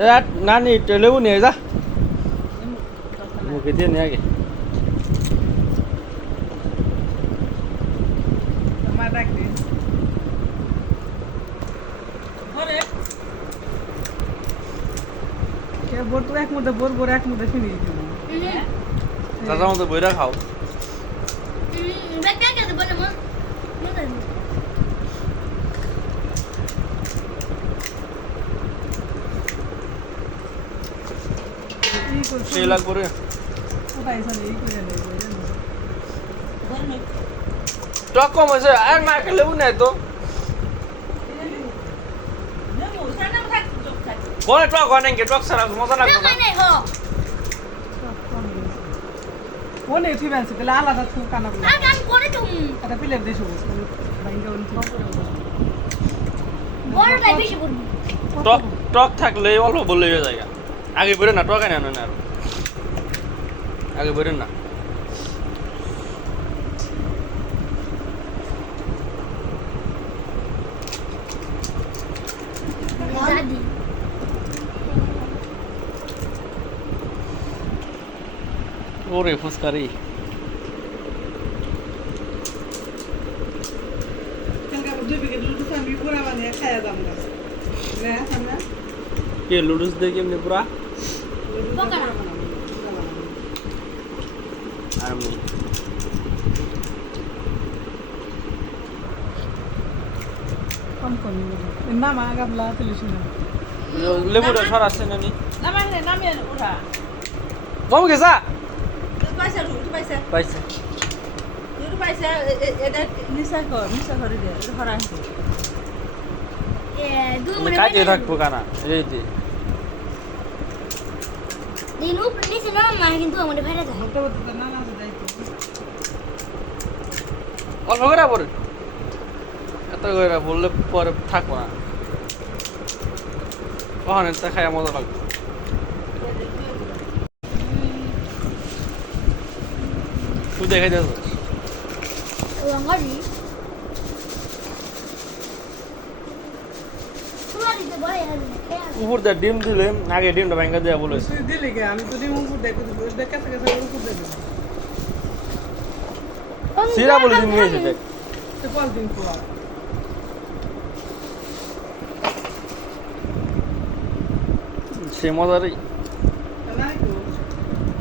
এ নানি লেবু নিয়ে যা মুখে দিয়ে নিয়ে আগে বোর তো এক মুঠে বোর বোর এক মুঠে ফিরে দিল চাচার মতো বইরা খাও এই করছে সেই লাগবো রে টক কম হয়েছে আর একটা লেবু নেই তো বলে টক হয় নাকি টক ছাড়া মজা লাগবে না কোনে তাহলে আলাদা থু কানা বলে উঠি টক টক থাকলে অল্প হয়ে যায় আগে বেরো না টক আনে না আর। আগে বেরো না। ওরে ফুসকারি কে লুডুস দিয়ে কেমনি পুরা? আর আমি কম কম না। মা গাবলা তুলিস না। লেবুটা সরাচ্ছে নানি নামাই নামিয়ে ওঠা কম গেছা? পাইছে রুটি পাইছে। পাইছে। রুটি পাইছে এটা নিশা কর নিশা করে দে এটা হরা আছে কাজে থাকব কানা এই যে কিন্তু আমাদের ভাইরা যায়। বলতে বলতে তো নানা আছে যাইতো অল্প করে পরে এত করে বললে পরে থাকব না। কখন এটা খাই মজা লাগবে। তুই দেখাই দিস উপর দিয়ে ডিম দিলে আগে ডিমটা ভেঙে দেওয়া বলেছে দিলি কে? আমি তো দিম উপর দেখো দেখ উপর সিরা বলে দিন নিয়েছে দেখ তো কল দিন পর সে মজারই।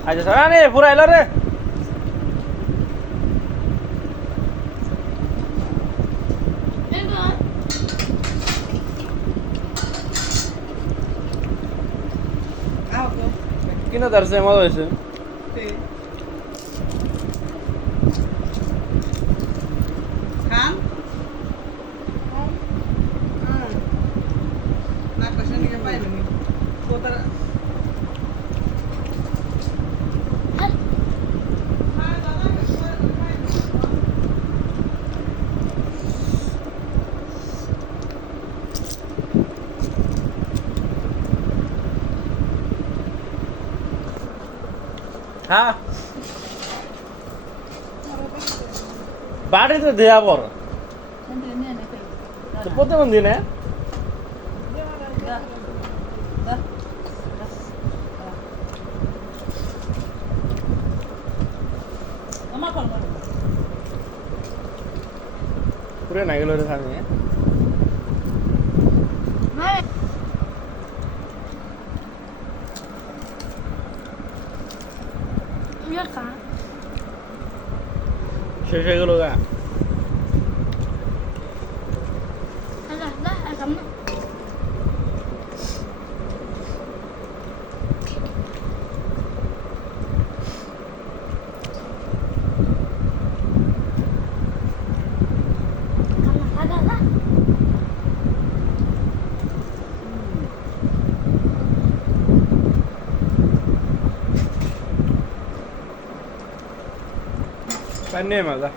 আচ্ছা স্যার রে পুরা এলো রে আও তো কিনে তার সে মজা হয়েছে তে খান হ্যাঁ না কষ্ট নিয়ে পাইবেন কোতার হ্যাঁ বাড়িতে দেয়া বড় তো প্রতিবন্ধী না আমার ফোন করো পুরে না গেল রে সামনে 你要吃这个了呗 পানি মজা